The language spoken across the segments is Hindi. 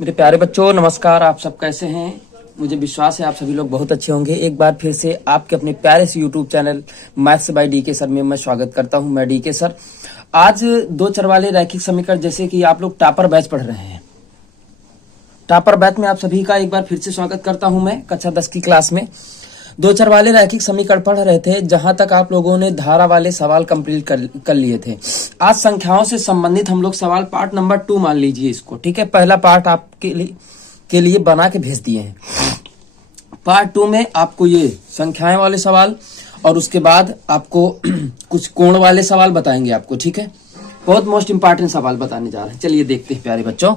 मेरे प्यारे बच्चों नमस्कार। आप सब कैसे हैं? मुझे विश्वास है आप सभी लोग बहुत अच्छे होंगे। एक बार फिर से आपके अपने प्यारे से YouTube channel maths by DK sir में मैं स्वागत करता हूं। मैं डीके सर। आज दो चर वाले रैखिक समीकरण, जैसे कि आप लोग टॉपर बैच पढ़ रहे हैं, टॉपर बैच में आप सभी का एक बार फिर से स्वागत करता हूं। मैं कक्षा 10 की क्लास में दो चर वाले रैखिक समीकरण पढ़ रहे थे, जहां तक आप लोगों ने धारा वाले सवाल कंप्लीट कर लिए थे। आज संख्याओं से संबंधित हम लोग सवाल पार्ट नंबर 2 मान लीजिए इसको, ठीक है। पहला पार्ट आपके लिए बना के भेज दिए हैं। पार्ट 2 में आपको ये संख्याएं वाले सवाल और उसके बाद आपको कुछ कोण वाले सवाल बताएंगे आपको, ठीक है। बहुत मोस्ट इंपॉर्टेंट सवाल बताने जा रहे हैं। चलिए देखते हैं प्यारे बच्चों।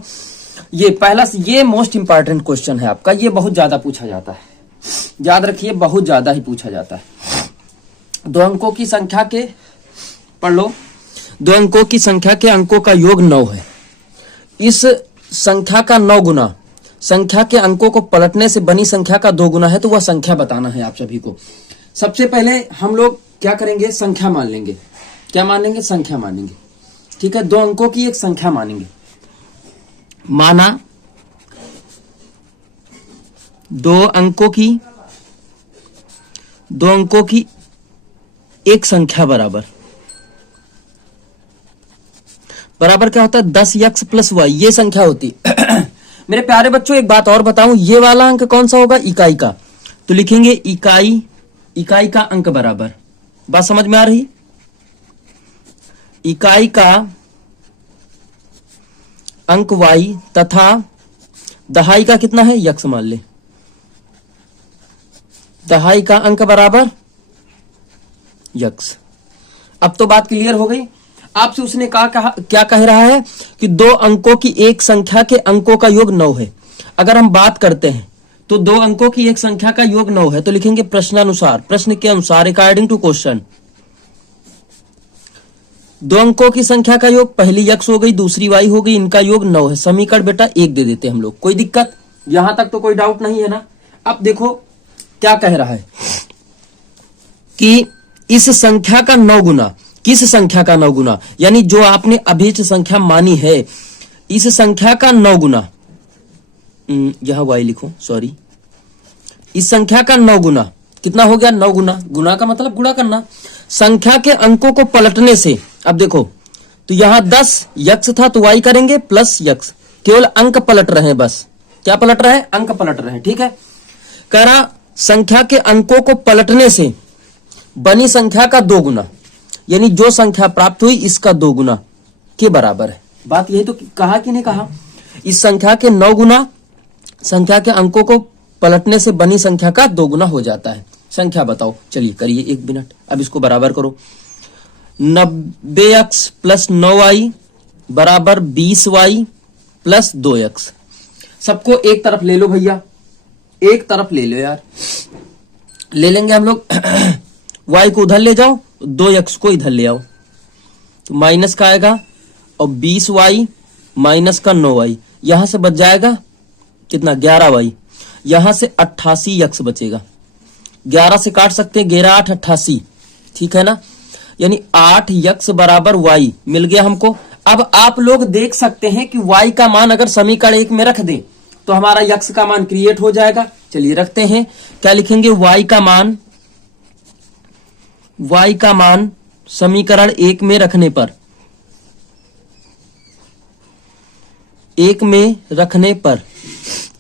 ये पहला, ये मोस्ट इंपॉर्टेंट क्वेश्चन है आपका। ये बहुत ज्यादा पूछा जाता है, याद रखिए, बहुत ज्यादा ही पूछा जाता है। दो अंकों की संख्या के, पढ़ लो, दो अंकों की संख्या के अंकों का योग 9 है। इस संख्या का 9 गुना संख्या के अंकों को पलटने से बनी संख्या का 2 गुना है, तो वह संख्या बताना है आप सभी को। सबसे पहले हम लोग क्या करेंगे? संख्या मान लेंगे। क्या मान लेंगे? संख्या मानेंगे, ठीक है। दो अंकों की एक संख्या मानेंगे। माना दो अंकों की एक संख्या बराबर क्या होता है? 10x + y, ये संख्या होती मेरे प्यारे बच्चों एक बात और बताऊं, ये वाला अंक कौन सा होगा? इकाई का। तो लिखेंगे इकाई का अंक बराबर, बात समझ में आ रही? इकाई का अंक y तथा दहाई का कितना है? यक्स मान ले। दहाई का अंक बराबर यक्स। अब तो बात क्लियर हो गई। आपसे उसने क्या कह रहा है कि दो अंकों की एक संख्या के अंकों का योग 9 है। अगर हम बात करते हैं तो दो अंकों की एक संख्या का योग 9 है, तो लिखेंगे प्रश्नानुसार, प्रश्न के अनुसार, अकॉर्डिंग टू क्वेश्चन। दो अंकों की संख्या का योग, पहली यक्स हो गई, दूसरी वाई हो गई, इनका योग 9 है। समीकरण बेटा 1 दे देते हैं हम लोग। कोई दिक्कत? यहां तक तो कोई डाउट नहीं है ना? अब देखो क्या कह रहा है कि इस संख्या का 9 गुना, किस संख्या का 9 गुना, यानी जो आपने अभीष्ट संख्या मानी है, इस संख्या का 9 गुना, यहां y लिखो, सॉरी, इस संख्या का 9 गुना कितना हो गया? 9 गुना। गुना का मतलब गुणा करना। संख्या के अंकों को पलटने से, अब देखो, तो यहां 10 यक्स था तो y करेंगे प्लस यक्स, केवल अंक पलट रहे हैं। बस क्या पलट रहे हैं? अंक पलट रहे हैं, ठीक है। कह रहा संख्या के अंकों को पलटने से बनी संख्या का 2 गुना, यानी जो संख्या प्राप्त हुई इसका 2 गुना के बराबर है। बात यही तो कहा कि नहीं कहा? इस संख्या के 9 गुना संख्या के अंकों को पलटने से बनी संख्या का 2 गुना हो जाता है। संख्या बताओ। चलिए करिए 1 मिनट। अब इसको बराबर करो। 90x + 9y बराबर 20y + 2x। सबको एक तरफ ले लो भैया, एक तरफ ले लो यार। ले लेंगे हम लोग y को उधर ले जाओ, 2x को इधर ले आओ, तो माइनस का आएगा, और 20y माइनस का 9y, यहां से बच जाएगा कितना? 11y। यहां से 88x बचेगा। 11 से काट सकते हैं, 11 8 88, ठीक है ना? यानी 8x बराबर y मिल गया हमको। अब आप लोग देख सकते हैं कि y का मान अगर समीकरण 1 में रख दें तो हमारा यक्स का मान क्रिएट हो जाएगा। चलिए रखते हैं। क्या लिखेंगे? y का मान समीकरण 1 में रखने पर, 1 में रखने पर,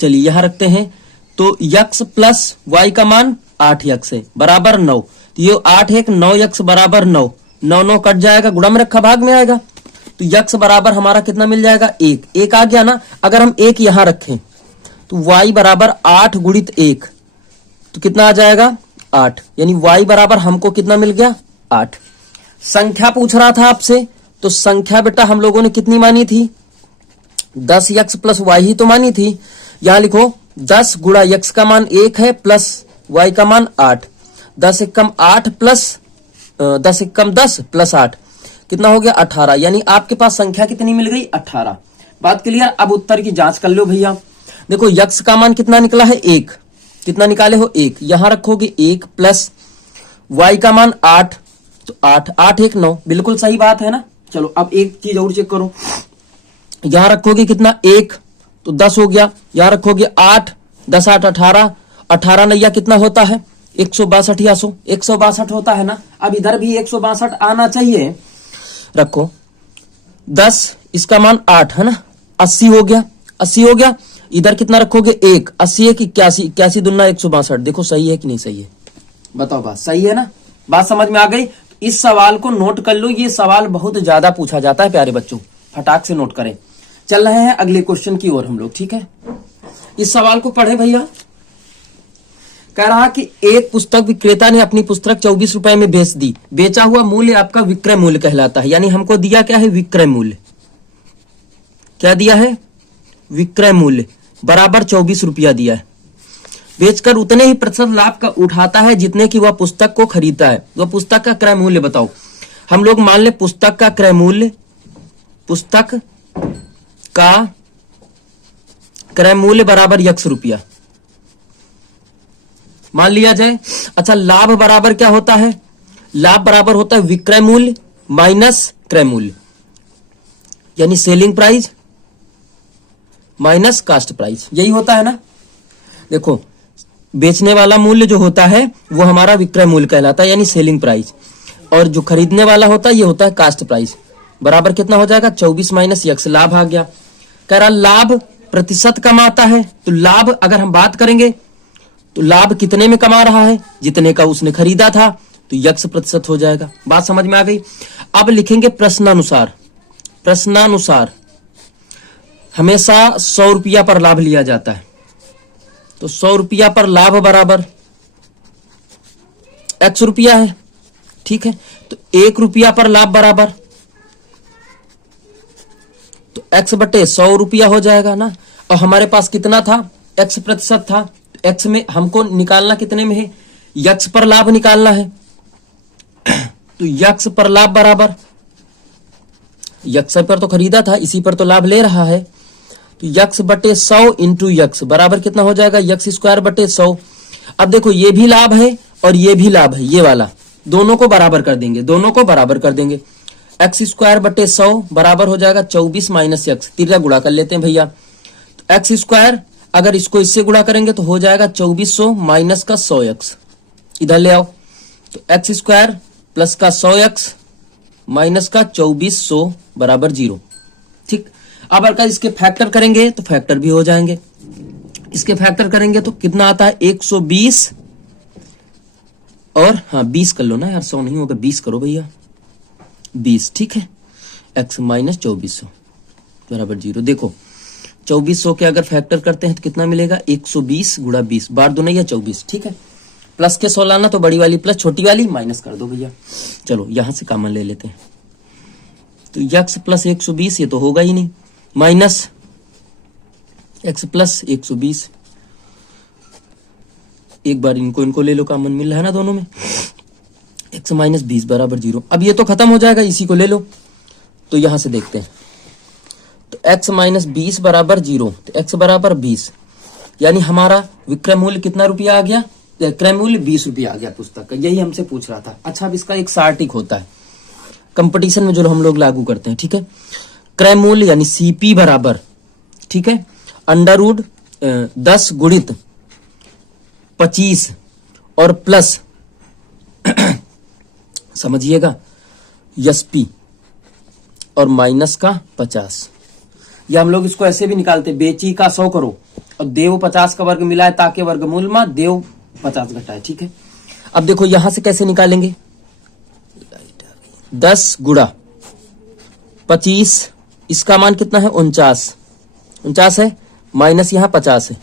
चलिए यहां रखते हैं, तो यक्स प्लस y का मान 8x है बराबर 9। तो ये 8 1 9x बराबर 9, 9 9 कट जाएगा, गुणा में रखा भाग में आएगा, तो यक्स बराबर हमारा कितना मिल जाएगा? 1। 1 आ गया ना? अगर हम 1 यहां रखें तो y बराबर 8 गुणित 1, तो कितना आ जाएगा? 8। यानी y बराबर हमको कितना मिल गया? 8। संख्या पूछ रहा था आपसे, तो संख्या बेटा हम लोगों ने कितनी मानी थी? 10x + y ही तो मानी थी। यहां लिखो 10 गुणा x का मान 1 है प्लस y का मान 8। 10 1 कम 8 प्लस 10 1 कम 10 प्लस 8 कितना हो गया? 18। यानी आपके पास संख्या कितनी मिल गई? 18। बात क्लियर? अब उत्तर की जांच कर लो भैया। देखो यक्स का मान कितना निकला है? 1। कितना निकाले हो? 1। यहां रखोगे 1 प्लस y का मान 8, तो 8 8 1 9, बिल्कुल सही बात है ना? चलो अब एक चीज और चेक करो। यहां रखोगे कितना? 1, तो 10 हो गया, यहां रखोगे 8, 10 8 18, 18 नैया कितना होता है 162 या 162 होता है ना। अब इधर भी 162 आना चाहिए, रखो 10, इसका मान 8 है ना, 80 हो गया, 80 हो गया। इधर कितना रखोगे 1, 80 1 81, 81 दूना 162। देखो सही है कि नहीं सही है, बताओ बात सही है ना, बात समझ में आ गई। इस सवाल को नोट कर लो, ये सवाल बहुत ज्यादा पूछा जाता है प्यारे बच्चों, फटाक से नोट करें। चल रहे हैं अगले क्वेश्चन की ओर हम लोग, ठीक है। इस सवाल को पढ़े भैया। कह रहा कि एक पुस्तक विक्रेता ने अपनी पुस्तक 24 रुपए में बेच दी, बेचा हुआ मूल्य आपका विक्रय मूल्य कहलाता है। यानी हमको दिया क्या है विक्रय मूल्य, क्या दिया है विक्रय मूल्य बराबर 24 रुपया दिया है। बेचकर उतने ही प्रतिशत लाभ का उठाता है जितने की वह पुस्तक को खरीदता है। वह पुस्तक का क्रय मूल्य बताओ। हम लोग मान ले पुस्तक का क्रय मूल्य, पुस्तक का क्रय मूल्य बराबर x रुपया मान लिया जाए। अच्छा लाभ बराबर क्या होता है, लाभ बराबर होता है विक्रय मूल्य माइनस क्रय मूल्य, यानी selling price minus cost price, यही होता है ना। देखो बेचने वाला मूल्य जो होता है वो हमारा विक्रय मूल्य कहलाता है, यानी सेलिंग प्राइस, और जो खरीदने वाला होता है ये होता है कास्ट प्राइस। बराबर कितना हो जाएगा 24 माइनस x, लाभ आ गया। कह रहा लाभ प्रतिशत कमाता है, तो लाभ अगर हम बात करेंगे तो लाभ कितने में कमा रहा है, जितने का उसने खरीदा था, तो x प्रतिशत हो जाएगा। बात समझ में आ गई। अब लिखेंगे प्रश्नानुसार। प्रश्नानुसार हमेशा 100 रुपया पर लाभ लिया जाता है, तो 100 रुपया पर लाभ बराबर x रुपया है, ठीक है। तो 1 रुपया पर लाभ बराबर तो x बटे 100 रुपया हो जाएगा ना। और हमारे पास कितना था x प्रतिशत था, तो x में हमको निकालना कितने में है, x पर लाभ निकालना है। तो x पर लाभ बराबर, x पर तो खरीदा था, इसी पर तो लाभ ले रहा है, तो x बटे 100 इंटू x बराबर कितना हो जाएगा x स्क्वायर बटे 100। अब देखो ये भी लाभ है और ये भी लाभ है, ये वाला दोनों को बराबर कर देंगे, दोनों को बराबर कर देंगे। x स्क्वायर बटे 100 बराबर हो जाएगा 24 माइनस x, तिरछा गुणा कर लेते हैं भैया। तो x स्क्वायर अगर इसको इससे गुणा करेंगे तो हो जाएगा 2400 माइनस का 100x, इधर ले आओ। तो x स्क्वायर प्लस का 100x माइनस का 2400 बराबर 0, ठीक। अब अगर इसके फैक्टर करेंगे तो फैक्टर भी हो जाएंगे, इसके फैक्टर करेंगे तो कितना आता है 120 और हाँ 20 कर लो ना यार, 100 नहीं होगा 20 करो भैया, 20, ठीक है। x माइनस 2400 बराबर 0। देखो 2400 के अगर फैक्टर करते हैं तो कितना मिलेगा 120 गुणा 20, बार दो नहीं या 24, ठीक है। प्लस के 100 लाना तो बड़ी वाली प्लस छोटी वाली माइनस कर दो भैया। चलो यहां से कॉमन ले लेते हैं, तो x प्लस 120 ये तो होगा ही नहीं, माइनस x प्लस 120, एक बार इनको ले लो, कॉमन मिल रहा है ना दोनों में, x माइनस 20 बराबर 0। अब ये तो खत्म हो जाएगा, इसी को ले लो। तो यहां से देखते हैं, तो x माइनस 20 बराबर 0, तो x बराबर 20, यानी हमारा विक्रय मूल्य कितना रुपया आ गया, क्रय मूल्य 20 रुपया आ गया पुस्तक का, यही हमसे पूछ रहा था। अच्छा अब इसका एक सार्टिक होता है कंपटीशन में जो हम लोग लागू करते हैं, ठीक है। क्रय मूल्य यानी CP बराबर, ठीक है, अंडर रूट 10 गुणित 25 और प्लस समझिएगा SP और माइनस का 50। या हम लोग इसको ऐसे भी निकालते, बेची का 100 करो और देव 50 का वर्ग मिला है ताकि वर्गमूल में देव 50 घटाए, ठीक है। अब देखो यहां से कैसे निकालेंगे, 10 गुणा 25, इसका मान कितना है 49 है, माइनस यहां 50 है,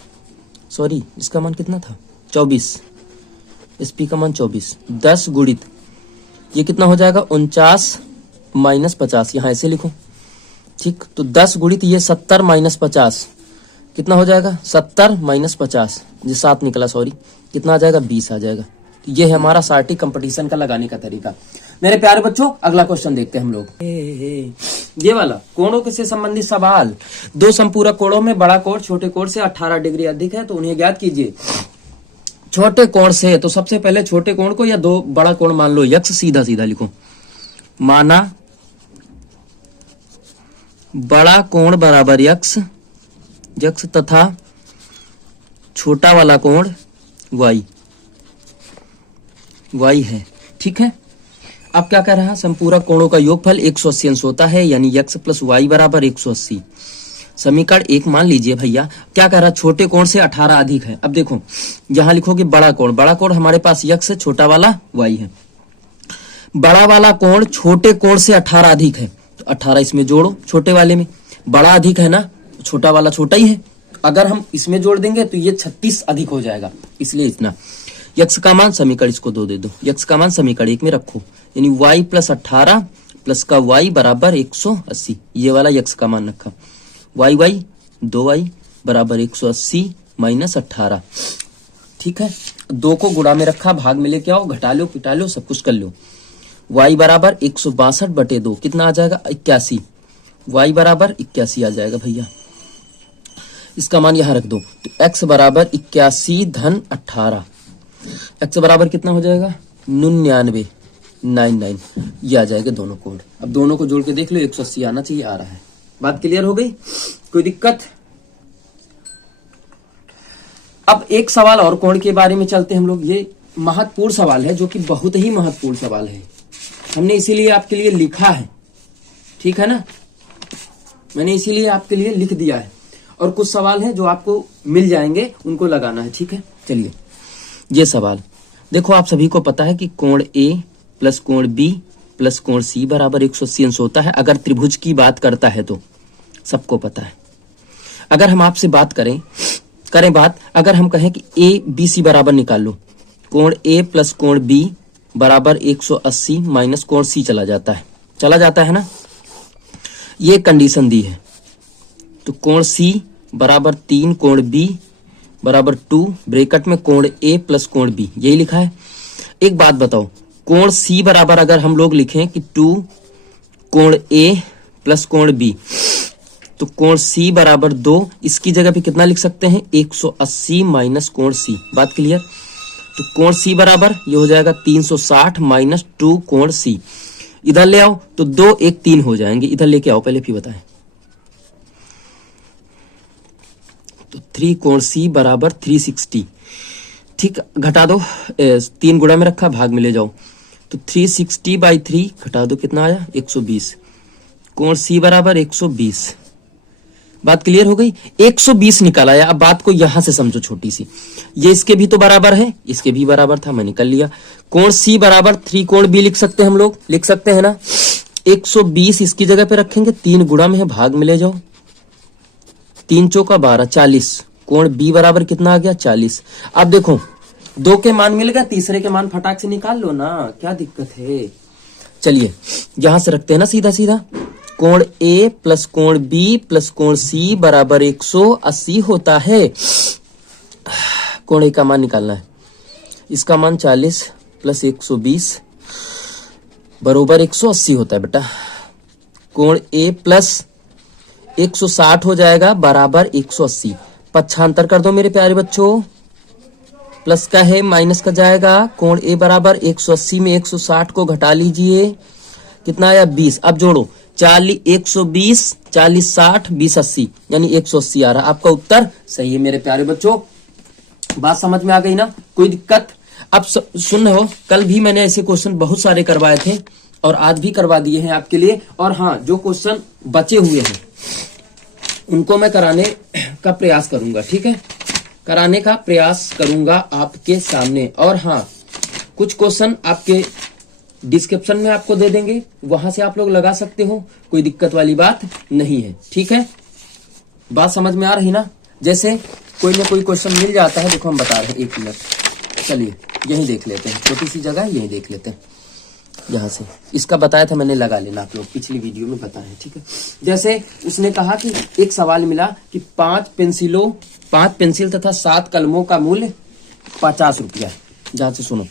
सॉरी इसका मान कितना था 24, SP का मान 24, 10 गुणित ये कितना हो जाएगा 49 माइनस 50, यहां ऐसे लिखो, ठीक। तो 10 गुणित ये 70 माइनस 50 कितना हो जाएगा 70 माइनस 50, ये 7 निकला, सॉरी कितना आ जाएगा 20 आ जाएगा। तो ये है हमारा सार्टिक कंपटीशन का लगाने का तरीका। मेरे प्यारे बच्चों अगला क्वेश्चन देखते हैं हम लोग। ये वाला कोणों से संबंधित सवाल, दो संपूरक कोणों में बड़ा कोण छोटे कोण से 18 डिग्री अधिक है तो उन्हें ज्ञात कीजिए। छोटे कोण से, तो सबसे पहले छोटे कोण को या दो बड़ा कोण मान लो x, सीधा सीधा लिखो, माना बड़ा कोण बराबर x यक्स तथा छोटा वाला कोण वाई है। ठीक है, अब क्या कह रहा है, संपूरक कोणों का योगफल 180 अंश होता है, यानी यक्स प्लस वाई बराबर 180। समीकरण 1 मान लीजिए भैया। क्या कह रहा है, छोटे कोण से 18 अधिक है। अब देखो यहां लिखोगे बड़ा कोण हमारे पास यक्स है, छोटा वाला वाई है। बड़ा वाला कोण छोटे कोण से 18 अधिक है, तो 18 इसमें जोड़ो, छोटे वाले में। बड़ा अधिक है ना, छोटा वाला छोटा ही है, अगर हम इसमें जोड़ देंगे तो ये 36 अधिक हो जाएगा, इसलिए इतना। यक्स का मान समीकरण इसको 2 दे दो, यक्स का मान समीकरण 1 में रखो, यानी वाई प्लस 18 प्लस का वाई बराबर 180। ये वाला यक्स का मान रखा, वाई 2y बराबर 180 माइनस 18। ठीक है, 2 को गुणा में रखा, भाग में लेके आओ, घटा लो पिटा लो, सब कुछ कर लो। y बराबर 162/2 कितना आ जाएगा, 81। y बराबर 81 आ जाएगा भैया, इसका मान यहां रख दो। तो x बराबर 81 धन 18, x बराबर कितना हो जाएगा, 99 ये आ जाएगा दोनों कोण। अब दोनों को जोड़ के देख लो, 180 आना चाहिए, आ रहा है। बात क्लियर हो गई, कोई दिक्कत? अब एक सवाल और कोण के बारे में चलते हैं हम लोग। ये महत्वपूर्ण सवाल है, जो कि बहुत ही महत्वपूर्ण सवाल है, हमने इसीलिए आपके लिए लिखा है। ठीक है ना, मैंने इसीलिए आपके लिए लिख दिया है। और कुछ सवाल है जो आपको मिल जाएंगे, उनको लगाना है। ठीक है, चलिए ये सवाल देखो। आप सभी को पता है कि कोण ए प्लस कोण बी प्लस कोण सी बराबर 180 अंश होता है, अगर त्रिभुज की बात करता है तो, सबको पता है। अगर हम आपसे बात करें बात, अगर हम कहें कि ए बी सी बराबर निकाल लो, कोण ए प्लस कोण बी बराबर 180 माइनस कोण सी चला जाता है ना, ये कंडीशन दी है। तो कोण सी बराबर 3, कोण बी बराबर 2, ब्रैकेट में कोण ए प्लस कोण बी, यही लिखा है। एक बात बताओ, कोण सी बराबर अगर हम लोग लिखें कि 2 कोण ए प्लस कोण बी, तो कोण सी बराबर 2, इसकी जगह पे कितना लिख सकते हैं, 180 माइनस कोण सी। बात क्लियर? तो कोण सी बराबर ये हो जाएगा 360 माइनस 2 कोण सी। इधर ले आओ तो 2 1 3 हो जाएंगे, इधर लेके आओ पहले फिर बताएं। तो 3 कोण सी बराबर 360। ठीक, घटा दो, 3 गुणा में रखा, भाग में ले जाओ, तो 360/3 घटा दो, कितना आया, 120। कोण सी बराबर 120। बात क्लियर हो गई, 120 निकाला है। अब बात को यहां से समझो छोटी सी, ये इसके भी तो बराबर है, इसके भी बराबर था, मैं निकल लिया। कोण सी बराबर 3 कोण बी लिख सकते हैं हम लोग, लिख सकते हैं ना। 120 इसकी जगह पे रखेंगे, 3 गुणा में है, भाग में ले जाओ, 3 चौका 12, 40। कोण बी बराबर कितना आ गया, 40। अब देखो 2 के मान मिल गया, तीसरे के मान फटाक से निकाल लो ना, क्या दिक्कत है। चलिए यहां से रखते हैं ना सीधा सीधा, कोण ए प्लस कोण बी प्लस कोण सी बराबर 180 होता है। कोण ए का मान निकालना है, इसका मान 40 प्लस 120 बराबर 180 होता है बेटा। कोण ए प्लस 160 हो जाएगा बराबर 180। पक्षांतर कर दो मेरे प्यारे बच्चों, प्लस का है माइनस का जाएगा। कोण ए बराबर 180 में 160 को घटा लीजिए, कितना आया, 20। अब जोड़ो, 120 40 60 20 80, यानी 180 आ रहा। आपका उत्तर सही है मेरे प्यारे बच्चों। बात समझ में आ गई ना, कोई दिक्कत? अब सुन हो, कल भी मैंने ऐसे क्वेश्चन बहुत सारे करवाए थे और आज भी करवा दिए हैं आपके लिए। और हाँ, जो क्वेश्चन बचे हुए हैं उनको मैं कराने का प्रयास करूंगा। ठीक है, कराने का प्रयास करूंगा आपके सामने। और हाँ, कुछ क्वेश्चन आपके डिस्क्रिप्शन में आपको दे देंगे, वहां से आप लोग लगा सकते हो, कोई दिक्कत वाली बात नहीं है। ठीक है, बात समझ में आ रही ना। जैसे कोई ना कोई क्वेश्चन मिल जाता है, देखो हम बता रहे हैं, 1 मिनट, चलिए यही देख लेते हैं, छोटी सी जगह यही देख लेते हैं। यहाँ से इसका बताया था मैंने, लगा लेना आप लोग, पिछली वीडियो में बताया है। ठीक है, जैसे उसने कहा कि एक सवाल मिला कि 5 पेंसिल तथा 7 कलमों का मूल्य 50 रुपया है। जहां से सुनो,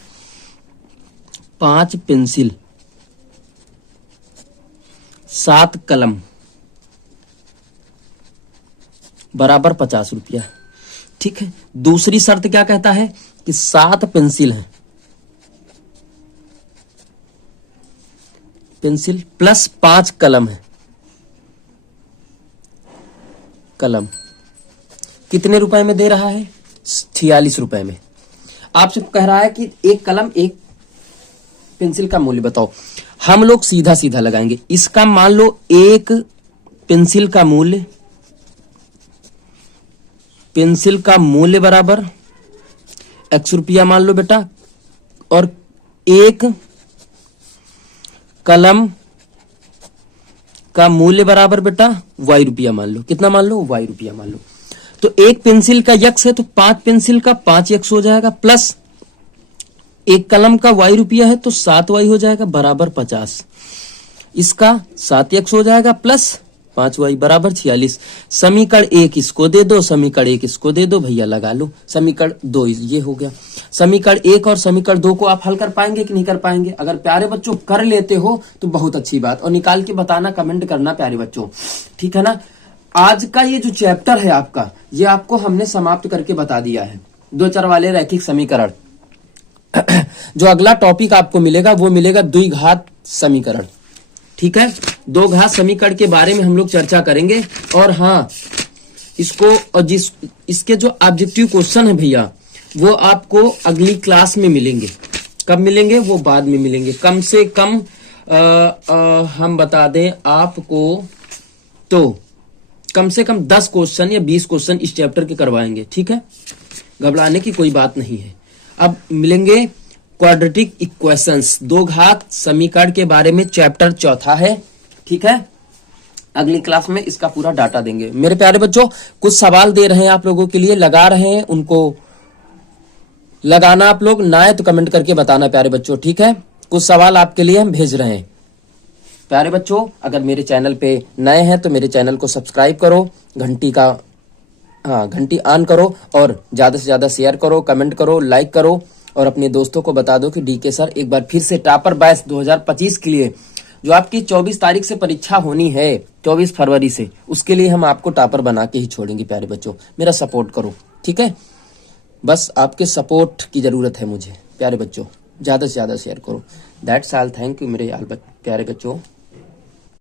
5 पेंसिल 7 कलम बराबर 50 रुपया। ठीक है, दूसरी शर्त क्या कहता है कि 7 पेंसिल है, पेंसिल प्लस 5 कलम है, कलम कितने रुपए में दे रहा है? 46 रुपए में। आपसे कह रहा है कि एक कलम एक पेंसिल का मूल्य बताओ। हम लोग सीधा सीधा लगाएंगे। इसका मान लो एक पेंसिल का मूल्य बराबर x रुपया मान लो बेटा, और एक कलम का मूल्य बराबर बेटा y रुपया मान लो। कितना मान लो? y रुपया मान लो। तो एक पेंसिल का x है तो 5 पेंसिल का 5x हो जाएगा, प्लस एक कलम का y रुपया है तो 7y हो जाएगा बराबर 50। इसका 7x हो जाएगा प्लस 5y बराबर 46। समीकरण 1 इसको दे दो, समीकरण 1 इसको दे दो, भैया लगा लो। समीकरण 2 ये हो गया। समीकरण 1 और समीकरण 2 को आप हल कर पाएंगे कि नहीं कर पाएंगे? अगर प्यारे बच्चों कर लेते हो तो बहुत अच्छी बात, और निकाल के बताना, कमेंट करना प्यारे बच्चों, ठीक है ना। आज का ये जो चैप्टर है आपका, ये आपको हमने समाप्त करके बता दिया है, 2 चर वाले रैखिक समीकरण। जो अगला टॉपिक आपको मिलेगा वो मिलेगा द्विघात समीकरण, ठीक है। दो घात समीकरण के बारे में हम लोग चर्चा करेंगे। और हाँ, इसको और इसके जो ऑब्जेक्टिव क्वेश्चन है भैया, वो आपको अगली क्लास में मिलेंगे। कब मिलेंगे? वो बाद में मिलेंगे। कम से कम हम बता दें आपको, तो कम से कम 10 क्वेश्चन या 20 क्वेश्चन इस चैप्टर के करवाएंगे, ठीक है। घबराने की कोई बात नहीं है। अब मिलेंगे क्वाड्रेटिक इक्वेशंस, दो घात समीकरण के बारे में चैप्टर 4 है, ठीक है। अगली क्लास में इसका पूरा डाटा देंगे। मेरे प्यारे बच्चों, कुछ सवाल दे रहे हैं आप लोगों के लिए, लगा रहे हैं, उनको लगाना आप लोग, ना है तो कमेंट करके बताना प्यारे बच्चों, ठीक है। कुछ सवाल आपके लिए हम भेज रहे हैं प्यारे बच्चों। अगर मेरे चैनल पे नए हैं तो मेरे चैनल को सब्सक्राइब करो, घंटी ऑन करो, और ज्यादा से ज्यादा शेयर करो, कमेंट करो, लाइक करो, और अपने दोस्तों को बता दो कि डीके सर एक बार फिर से टॉपर बैच 2025 के लिए, जो आपकी 24 तारीख से परीक्षा होनी है, 24 फरवरी से, उसके लिए हम आपको टॉपर बना के ही छोड़ेंगे प्यारे बच्चों। मेरा सपोर्ट करो, ठीक है। बस आपके सपोर्ट की जरूरत है मुझे प्यारे बच्चों, ज्यादा से ज्यादा शेयर करो। That's all. थैंक यू मेरे प्यारे बच्चों।